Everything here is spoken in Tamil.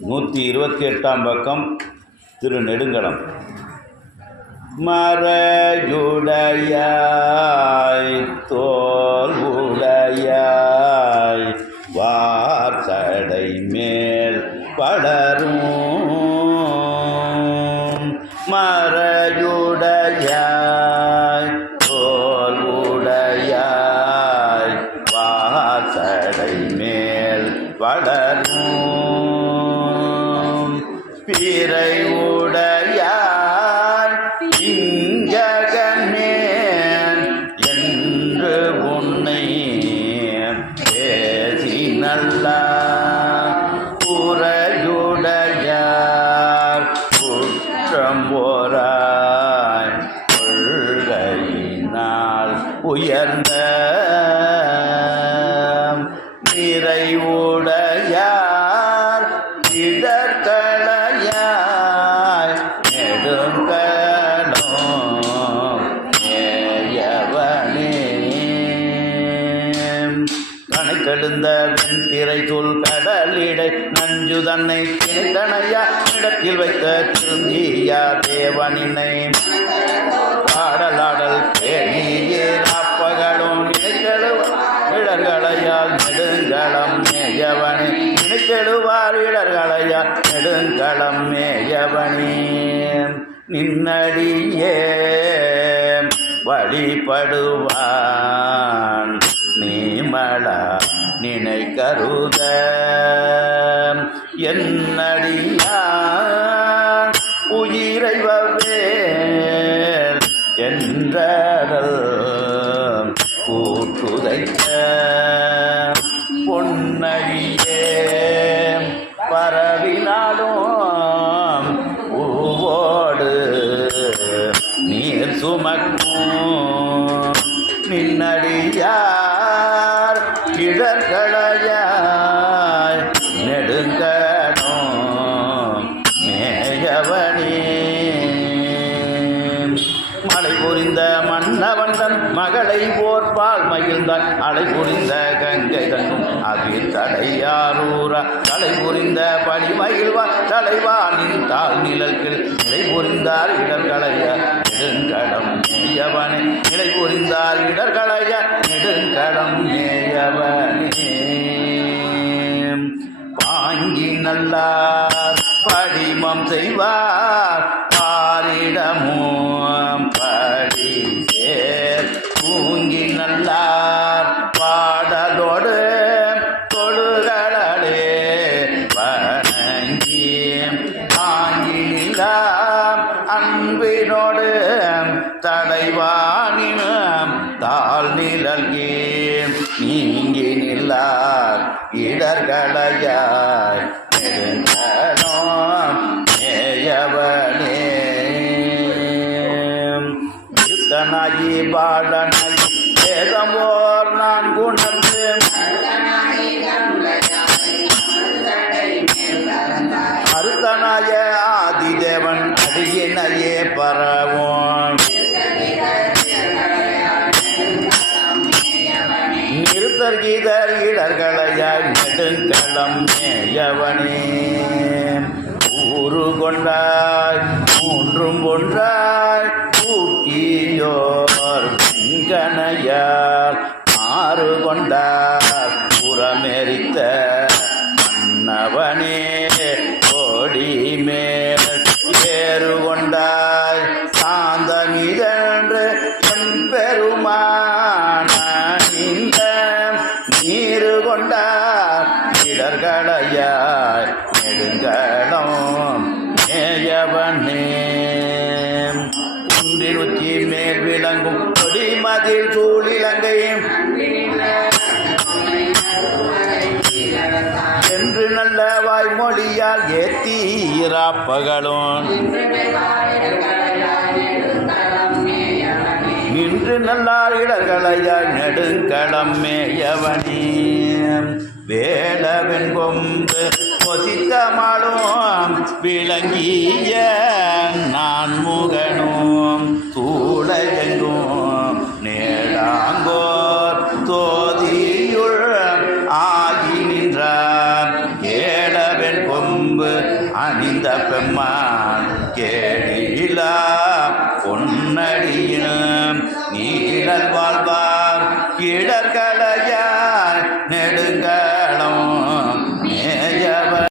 நூற்றி இருபத்தி எட்டாம் பக்கம் திரு நெடுங்கலம். மறையுடையாய் தோல் உடையாய் வார்த்தடை மேல் படரும். மறையுடையாய் தோல் உடையாய் வார்த்தடை மேல் படரும். பிறை உடையார் இங்ககமேன் என்று உன்னை பேசி நல்ல உரையுடையார் குற்றம் போராய் கொள்கையினால் உயர்ந்த கணக்கெழுந்த திரை தூள் கடலிடை நஞ்சு தன்னை கிணைத்தனையா இடத்தில் வைத்த திருந்தியா தேவனினை? பாடலாடல் பேணியே நாப்பகலும் நினைத்தெழுவ இடர்களையால் நெடுங்களம் மேயவனே. நினைத்தெழுவார் இடர்களையால் நெடுங்களம் மேயவனே. நின்னடியே வழிபடுவான். நீமலா நினை கருத. என்னடியார் உயிரை வவேல் என்றடல் கூட்டுதைத்த பொன்னழியே மேயவனே மழை புரிந்த மன்னவந்தன் மகளை போர்பால் மகிழ்ந்தான். அலை புரிந்த கங்கை தன்னும் அகிர்தடையாரூரா தலை புரிந்த பணி மகிழ்வார். தலைவானின் தாழ் நிழல்கள் நிலை புரிந்தார் இடர்களைய நெடுங்கடம் மேயவனே. நிலை புரிந்தார் இடர்களைய நெடுங்கடம் மேயவனே. பாங்கி நல்லா படிமம் செய்வார். பாரிடமும் படி சேர். தூங்கி நல்லார். பாடலோடு தொழுகளே வணங்கி தாங்கி நிலாம் அன்பினோடு தடைவானினும் தாழ் நிழல்கே நீங்கி நில்லார் இடர்களையாய் நிறுத்தர் கீதர் இடர்களையாய் நெடுங்களம் மேயவனே. ஊரு கொண்டாய் மூன்றும் ஒன்றாய் கூட்டியோர் கணையார் ஆறு கொண்டார் புறமெரித்த மன்னவனே. கோடி மேல் ஏறு கொண்டாய் சாந்தமிதன்று எம்பெருமான கொடி சூழ் சூழிலங்கையும் என்று நல்ல வாய்மொழியால் ஏத்தீராப்பகலும் நின்று நல்லார் இடர்களையாய் நெடுங்களம் மேயவனே. வேளவெண் கொம்பு பொசித்தமாலும் விளங்கிய நான் முகனும் சூழ எங்கும் Tema